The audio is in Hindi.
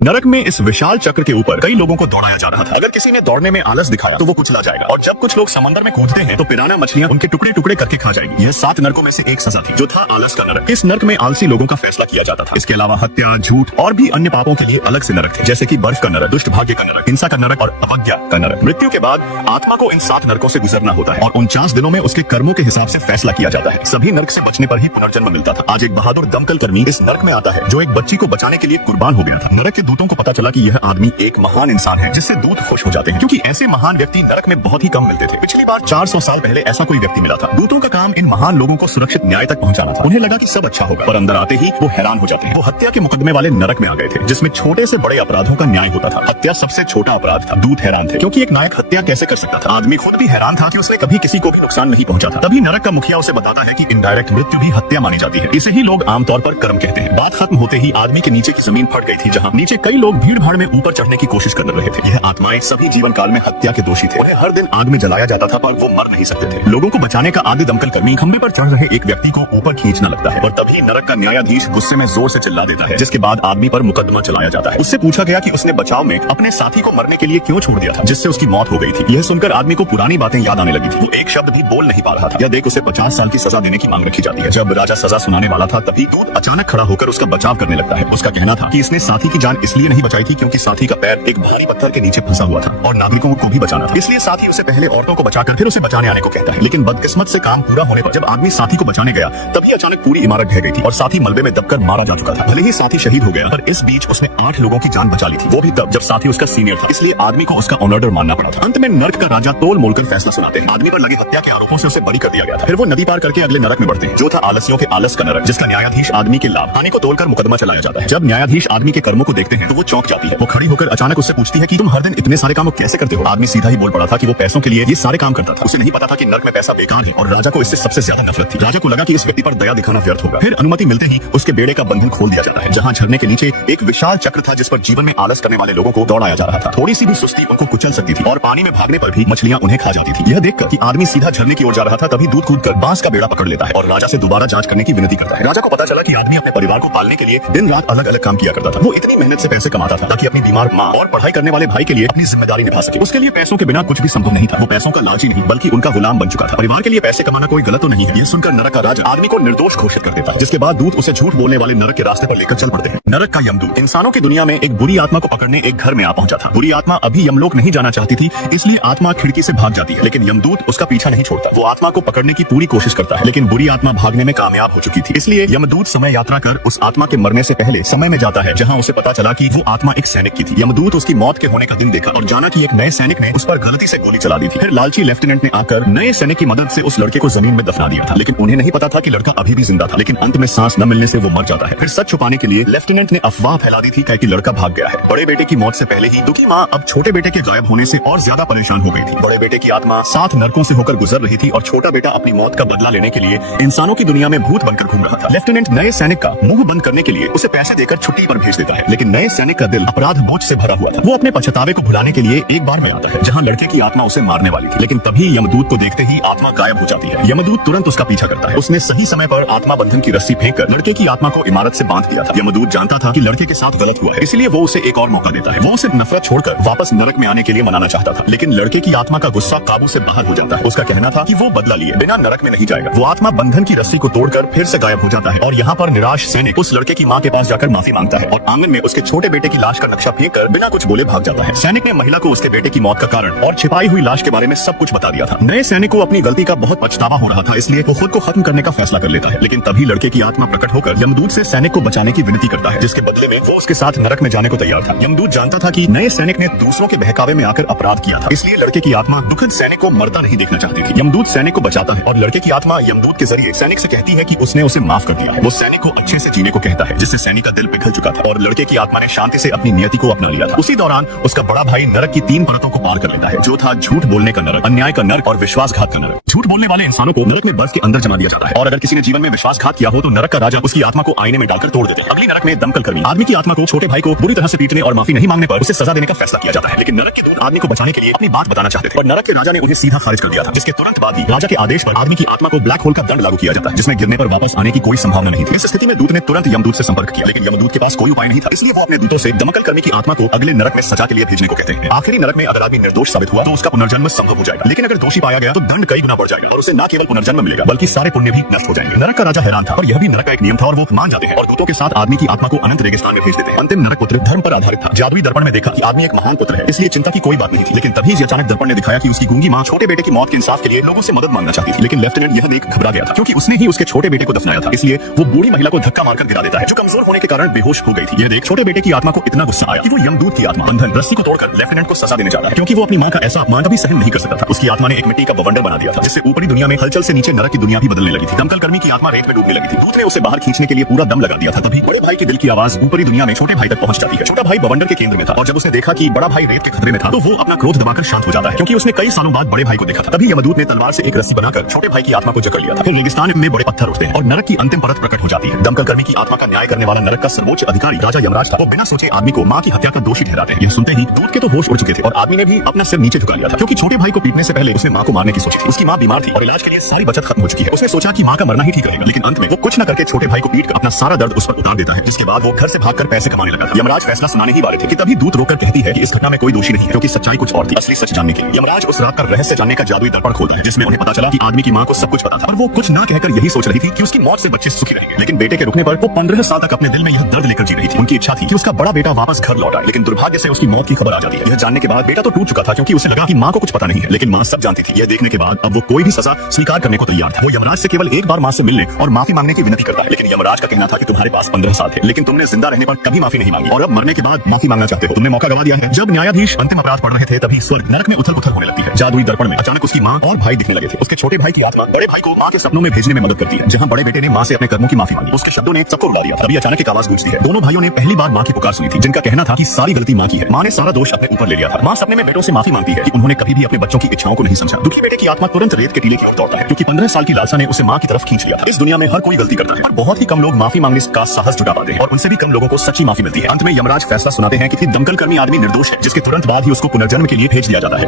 नरक में इस विशाल चक्र के ऊपर कई लोगों को दौड़ाया जा रहा था। अगर किसी ने दौड़ने में आलस दिखाया तो वो कुचला जाएगा, और जब कुछ लोग समंदर में कूदते हैं तो पिराना मछलियां उनके टुकड़े टुकड़े करके खा जाएगी। यह 7 नरकों में से एक सजा थी, जो था आलस का नरक। इस नरक में आलसी लोगों का फैसला किया जाता था। इसके अलावा हत्या, झूठ और भी अन्य पापों के लिए अलग से नरक थे, जैसे कि बर्फ का नरक, दुष्ट भाग्य का नरक, हिंसा का नरक और अवज्ञा का नरक। मृत्यु के बाद आत्मा को इन 7 नरकों से गुजरना होता है और 49 दिनों में उसके कर्मों के हिसाब से फैसला किया जाता है। सभी नरक से बचने पर ही पुनर्जन्म मिलता था। आज एक बहादुर दमकल कर्मी इस नरक में आता है, जो एक बच्ची को बचाने के लिए कुर्बान हो गया था। नरक के दूतों को पता चला कि यह आदमी एक महान इंसान है, जिससे दूत खुश हो जाते हैं, क्योंकि ऐसे महान व्यक्ति नरक में बहुत ही कम मिलते थे। पिछली बार 400 साल पहले ऐसा कोई व्यक्ति मिला था। दूतों का काम इन महान लोगों को सुरक्षित न्याय तक पहुंचाना था। उन्हें लगा कि सब अच्छा होगा, पर अंदर आते ही वो हैरान हो जाते हैं। वो हत्या के मुकदमे वाले नरक में आ गए थे, जिसमें छोटे से बड़े अपराधों का न्याय होता था। हत्या सबसे छोटा अपराध था। दूत हैरान थे, क्योंकि एक नायक हत्या कैसे कर सकता था। आदमी खुद भी हैरान था कि उसने कभी किसी को भी नुकसान नहीं पहुंचा था। तभी नरक का मुखिया उसे बताता है कि इनडायरेक्ट मृत्यु भी हत्या मानी जाती है। इसे ही लोग आमतौर पर कर्म कहते हैं। बात खत्म होते ही आदमी के नीचे की जमीन फट गई थी, जहाँ नीचे कई लोग भीड़ भाड़ में ऊपर चढ़ने की कोशिश कर रहे थे। यह आत्माएं सभी जीवन काल में हत्या के दोषी थे। उन्हें हर दिन आग में जलाया जाता था, पर वो मर नहीं सकते थे। लोगों को बचाने का आदि दमकल कर्मी खंबे पर चढ़ रहे एक व्यक्ति को ऊपर खींचना लगता है, और तभी नरक का न्यायाधीश गुस्से में जोर से चिल्ला देता है, जिसके बाद आदमी पर मुकदमा चलाया जाता है। उससे पूछा गया कि उसने बचाव में अपने साथी को मरने के लिए क्यों छोड़ दिया था, जिससे उसकी मौत हो गई थी। यह सुनकर आदमी को पुरानी बातें याद आने लगी थी। वो एक शब्द भी बोल नहीं पा रहा था। यह देख उसे 50 साल की सजा देने की मांग रखी जाती है। जब राजा सजा सुनाने वाला था, तभी दूत अचानक खड़ा होकर उसका बचाव करने लगता है। उसका कहना था कि इसने साथी की जान इसलिए नहीं बचाई थी क्योंकि साथी का पैर एक भारी पत्थर के नीचे फंसा हुआ था और नागरिकों को भी बचाना था। इसलिए साथी उसे पहले औरतों को बचाकर फिर उसे बचाने आने को कहता है। लेकिन बदकिस्मत से काम पूरा होने पर जब आदमी साथी को बचाने गया, तभी अचानक पूरी इमारत ढह गई थी और साथी मलबे में दबकर मारा जा चुका था। भले ही साथी शहीद हो गया, पर इस बीच उसने 8 लोगों की जान बचा ली थी, वो भी तब जब साथी उसका सीनियर था। इसलिए आदमी को उसका ऑनर मानना पड़ा था। अंत में नरक का राजा तोल मोलकर फैसला सुनाते हैं। आदमी पर लगे हत्या के आरोपों से उसे बरी कर दिया गया था। फिर वो नदी पार करके अगले नरक में बढ़ते हैं, जो था आलसियों के आलस का नरक, जिसका न्यायाधीश आदमी के लाभ हानि को तोड़कर मुकदमा चलाया जाता है। जब न्यायाधीश आदमी के कर्मों को देखते हैं तो वो चौंक जाती है। वो खड़ी होकर अचानक उससे पूछती है कि तुम हर दिन इतने सारे काम कैसे करते हो। आदमी सीधा ही बोल पड़ा था कि वो पैसों के लिए ये सारे काम करता था। उसे नहीं पता था कि नरक में पैसा बेकार है, और राजा को इससे सबसे ज्यादा नफरत थी। राजा को लगा कि इस व्यक्ति पर दया दिखाना व्यर्थ होगा। फिर अनुमति मिलते ही उसके बेड़े का बंधन खोल दिया जाता है, जहाँ झरने के नीचे एक विशाल चक्र था, जिस पर जीवन में आलस करने वाले लोगों को दौड़ाया जा रहा था। थोड़ी सी भी सुस्ती उनको कुचल सकती थी, और पानी में भागने पर भी मछलियां उन्हें खा जाती थी। यह देखकर कि आदमी सीधा झरने की ओर जा रहा था, तभी दूध कूदकर बांस का बेड़ा पकड़ लेता है और राजा से दोबारा जांच करने की विनती करता है। राजा को पता चला कि आदमी अपने परिवार को पालने के लिए दिन रात अलग अलग काम किया करता था। वो इतनी मेहनत से पैसे कमाता था ताकि अपनी बीमार माँ और पढ़ाई करने वाले भाई के लिए अपनी जिम्मेदारी निभा सके। उसके लिए पैसों के बिना कुछ भी संभव नहीं था। वो पैसों का लालची नहीं, बल्कि उनका गुलाम बन चुका था। परिवार के लिए पैसे कमाना कोई गलत तो नहीं है। यह सुनकर नरक का राजा आदमी को निर्दोष घोषित कर देता है, जिसके बाद दूत उसे झूठ बोलने वाले नरक के रास्ते पर लेकर चल पड़ते हैं। नरक का यमदूत इंसानों की दुनिया में एक बुरी आत्मा को पकड़ने एक घर में आ पहुंचा था। बुरी आत्मा अभी यमलोक नहीं जाना चाहती थी, इसलिए आत्मा खिड़की से भाग जाती है, लेकिन यमदूत उसका पीछा नहीं छोड़ता। वो आत्मा को पकड़ने की पूरी कोशिश करता है, लेकिन बुरी आत्मा भागने में कामयाब हो चुकी थी। इसलिए यमदूत समय यात्रा कर उस आत्मा के मरने से पहले समय में जाता है, जहाँ उसे पता चला कि वो आत्मा एक सैनिक की थी। यमदूत उसकी मौत के होने का दिन देखा और जाना कि एक नए सैनिक ने उस पर गलती से गोली चला दी थी। फिर लालची लेफ्टिनेंट ने आकर नए सैनिक की मदद से उस लड़के को जमीन में दफना दिया था, लेकिन उन्हें नहीं पता था कि लड़का अभी भी जिंदा था। लेकिन अंत में सांस न मिलने से वो मर जाता है। फिर सच छुपाने के लिए लेफ्टिनेंट ने अफवाह फैला दी थी कि लड़का भाग गया है। बड़े बेटे की मौत से पहले ही दुखी माँ अब छोटे बेटे के गायब होने से और ज्यादा परेशान हो गई थी। बड़े बेटे की आत्मा 7 नरकों से होकर गुजर रही थी और छोटा बेटा अपनी मौत का बदला लेने के लिए इंसानों की दुनिया में भूत बनकर घूम रहा था। लेफ्टिनेंट नए सैनिक का मुंह बंद करने के लिए उसे पैसे देकर छुट्टी पर भेज देता है, लेकिन नए सैनिक का दिल अपराध बोझ से भरा हुआ था। वो अपने पछतावे को भुलाने के लिए एक बार में आता है, जहाँ लड़के की आत्मा उसे मारने वाली थी, लेकिन तभी यमदूत को देखते ही आत्मा गायब हो जाती है। यमदूत तुरंत उसका पीछा करता है। उसने सही समय पर आत्मा बंधन की रस्सी फेंककर लड़के की आत्मा को इमारत से बांध दिया था। यमदूत जानता था कि लड़के के साथ गलत हुआ है, इसलिए वो उसे एक और मौका देता है। वो उसे नफरत छोड़कर वापस नरक में आने के लिए मनाना चाहता था, लेकिन लड़के की आत्मा का गुस्सा काबू से बाहर हो जाता है। उसका कहना था कि वो बदला लिए बिना नरक में नहीं जाएगा। वो आत्मा बंधन की रस्सी को तोड़कर फिर से गायब हो जाता है, और यहाँ पर निराश सैनिक उस लड़के की माँ के पास जाकर माफी मांगता है और आंगन में उसके छोटे बेटे की लाश का नक्शा फेंककर बिना कुछ बोले भाग जाता है। सैनिक ने महिला को उसके बेटे की मौत का कारण और छिपाई हुई लाश के बारे में सब कुछ बता दिया था। नए सैनिक को अपनी गलती का बहुत पछतावा हो रहा था, इसलिए वो खुद को खत्म करने का फैसला कर लेता है। लेकिन तभी लड़के की आत्मा प्रकट होकर यमदूत से सैनिक को बचाने की विनती करता है, जिसके बदले में वो उसके साथ नरक में जाने को तैयार था। यमदूत जानता था कि नए सैनिक ने दूसरों के बहकावे में आकर अपराध किया था, इसलिए लड़के की आत्मा दुखद सैनिक को मरता नहीं देखना चाहती थी। यमदूत सैनिक को बचाता है और लड़के की आत्मा यमदूत के जरिए सैनिक से कहती है कि उसने उसे माफ कर दिया है। वो सैनिक को अच्छे से जीने को कहता है, जिससे सैनिक का दिल पिघल चुका था और लड़के की आत्मा ने शांति से अपनी नियति को अपना लिया था। उसी दौरान उसका बड़ा भाई नरक की 3 परतों को पार कर लेता है, जो था झूठ बोलने का नरक, अन्याय का नरक और विश्वासघात का नरक। झूठ बोलने वाले इंसानों को नरक में बर्फ के अंदर जमा दिया जाता है, और अगर किसी ने जीवन में विश्वासघात किया हो तो नरक का राजा उसकी आत्मा को आईने में डालकर तोड़ देते हैं। अगली नरक में दमकल कर्मी आदमी की आत्मा को छोटे भाई को बुरी तरह से पीटने और माफी नहीं मांगने पर उसे सजा देने का फैसला किया जाता है, लेकिन नरक के दूत आदमी को बचाने के लिए अपनी बात बताना चाहते थे, पर नरक के राजा ने उन्हें सीधा खारिज कर दिया था। जिसके तुरंत बाद ही राजा के आदेश पर आदमी की आत्मा को ब्लैक होल का दंड लागू किया जाता है, जिसमें गिरने पर वापस आने की कोई संभावना नहीं थी। इस स्थिति में दूत ने तुरंत यमदूत से संपर्क किया, लेकिन यमदूत के पास कोई उपाय नहीं था, इसलिए वो वो अपने दूतों से दमकल कर्मी की आत्मा को अगले नरक में सजा के लिए भेजने को कहते हैं। आखिरी नरक में अगर आदमी निर्दोष साबित हुआ तो उसका पुनर्जन्म संभव हो जाएगा, लेकिन अगर दोषी पाया गया तो दंड कई गुना बढ़ जाएगा और उसे न केवल पुनर्जन्म मिलेगा बल्कि सारे पुण्य भी नष्ट हो जाएंगे। नरक का राजा हैरान था और यह भी नरक का एक नियम था और वो मान जाते हैं और दूतों के साथ आदमी की आत्मा को अनंत रेगिस्तान में भेज देते हैं। अंतिम नरक पुत्र धर्म पर आधारित था। जादुई दर्पण में देखा कि आदमी एक महान पुत्र है, इसलिए चिंता की कोई बात नहीं थी। लेकिन तभी अचानक दर्पण ने दिखाया कि उसकी गूंगी मां छोटे बेटे की मौत के इंसाफ के लिए लोगों से मदद मांगना चाहती थी। लेकिन लेफ्टिनेंट यह देख घबरा गया था क्योंकि उसने ही उसके छोटे बेटे को दफनाया था, इसलिए वो बूढ़ी महिला को धक्का मारकर गिरा देता है जो कमजोर होने के कारण बेहोश हो गई थी। यह देख छोटे बेटे की आत्मा को इतना गुस्सा आया कि वो यमदूत की आत्मा बंधन रस्सी को तोड़कर लेफ्टिनेंट को सजा देने जा रहा है क्योंकि वो अपनी मां का ऐसा अपमान कभी सहन नहीं कर सकता था। उसकी आत्मा ने एक मिट्टी का बवंडर बना दिया था जिससे ऊपरी दुनिया में हलचल से नीचे नरक की दुनिया भी बदलने लगी थी। दमकल कर्मी की आत्मा रेत में डूबने लगी थी। दूत ने उसे बाहर खींचने के लिए पूरा दम लगा दिया था। तभी बड़े भाई के दिल की आवाज ऊपरी दुनिया में छोटे भाई तक पहुंच जाती है। छोटा भाई बवंडर के केंद्र में था और जब उसने देखा कि बड़ा भाई रेत के खतरे में था तो वो अपना क्रोध दबाकर शांत हो जाता है क्योंकि उसने कई सालों बाद बड़े भाई को देखा था। तभी यमदूत ने तलवार से एक रस्सी बनाकर छोटे भाई की आत्मा को जकड़ लिया था। फिर रेगिस्तान में बड़े पत्थर उठते हैं और नरक की अंतिम परत प्रकट हो जाती है। दमकल कर्मी की आत्मा का न्याय करने वाला नरक का सर्वोच्च अधिकारी राजा यमराज था। वो बिना सोचे आदमी को मां की हत्या का दोषी ठहराते हैं। यह सुनते ही दूत के तो होश उड़ चुके थे और आदमी ने भी अपना सिर नीचे झुका लिया था क्योंकि छोटे भाई को पीटने से पहले उसने मां को मारने की सोची थी। उसकी मां बीमार थी और इलाज के लिए सारी बचत खत्म हो चुकी है। उसने सोचा कि मां का मरना ही ठीक रहेगा, लेकिन अंत में वो कुछ न करके छोटे भाई को पीट कर अपना सारा दर्द उस पर उतार देता है, जिसके बाद वो घर से भागकर पैसे कमाने लगा था। यमराज फैसला सुनाने ही वाले थे कि तभी दूत रोककर कहती है कि इस घटना में कोई दोषी नहीं है क्योंकि सच्चाई कुछ और थी। असली सच जानने के लिए यमराज उस रात का रहस्य जानने का जादुई दर्पण खोलता है जिसमें उन्हें पता चला कि आदमी की मां को सब कुछ पता था और वो कुछ न कहकर यही सोच रही थी कि उसकी मौत से बच्चे सुखी रहेंगे। लेकिन बेटे के रुकने पर वो 15 साल तक अपने दिल में यह दर्द लेकर जी रही थी। उनकी इच्छा थी कि उसका बड़ा बेटा वापस घर लौट आए, लेकिन दुर्भाग्य से उसकी मौत की खबर आ जाती है। यह जानने के बाद बेटा तो टूट चुका था क्योंकि उसे लगा कि मां को कुछ पता नहीं है, लेकिन मां सब जानती थी। यह देखने के बाद अब वो कोई भी सजा स्वीकार करने को तैयार था। वो यमराज से केवल एक बार मां से मिलने और माफी मांगने की विनती करता है, लेकिन यमराज का कहना था कि तुम्हारे पास 15 साल थे, लेकिन तुमने जिंदा रहने पर कभी माफी नहीं मांगी और अब मरने के बाद माफी मांगना चाहते हो। तुमने मौका गवा दिया है। जब न्यायाधीश अंतिम अपराध पढ़ रहे थे तभी स्वर्ग नरक में उथल पुथल होने लगती है। जादुई दर्पण में अचानक उसकी मां और भाई दिखने लगे थे। उसके छोटे भाई की आत्मा बड़े भाई को मां के सपनों में भेजने में मदद करती है, जहां बड़े बेटे ने मां से अपने कर्मों की माफी मांगी। उसके शब्दों ने सबको रुला दिया था। तभी अचानक एक आवाज गूंजती है। दोनों भाइयों ने पहली बार मां की पुकार सुनी थी, जिनका कहना था कि सारी गलती मां की है। मां ने सारा दोष अपने ऊपर ले लिया था। मां सपने में बेटों से माफी मांगती है कि उन्होंने कभी भी अपने बच्चों की इच्छाओं को नहीं समझा। दुखी बेटे की आत्मा तुरंत रेत के टीले की ओर दौड़ता है क्योंकि 15 साल की लालसा ने उसे मां की तरफ खींच लिया था। इस दुनिया में हर कोई गलती करता है, पर बहुत ही कम लोग माफी मांगने का साहस जुटा पाते हैं और उनसे भी कम लोगों को सच्ची माफी मिलती है। अंत में यमराज फैसला सुनाते हैं कि दमकल कर्मी आदमी निर्दोष है, जिसके तुरंत बाद ही उसको पुनर्जन्म के लिए भेज दिया जाता है।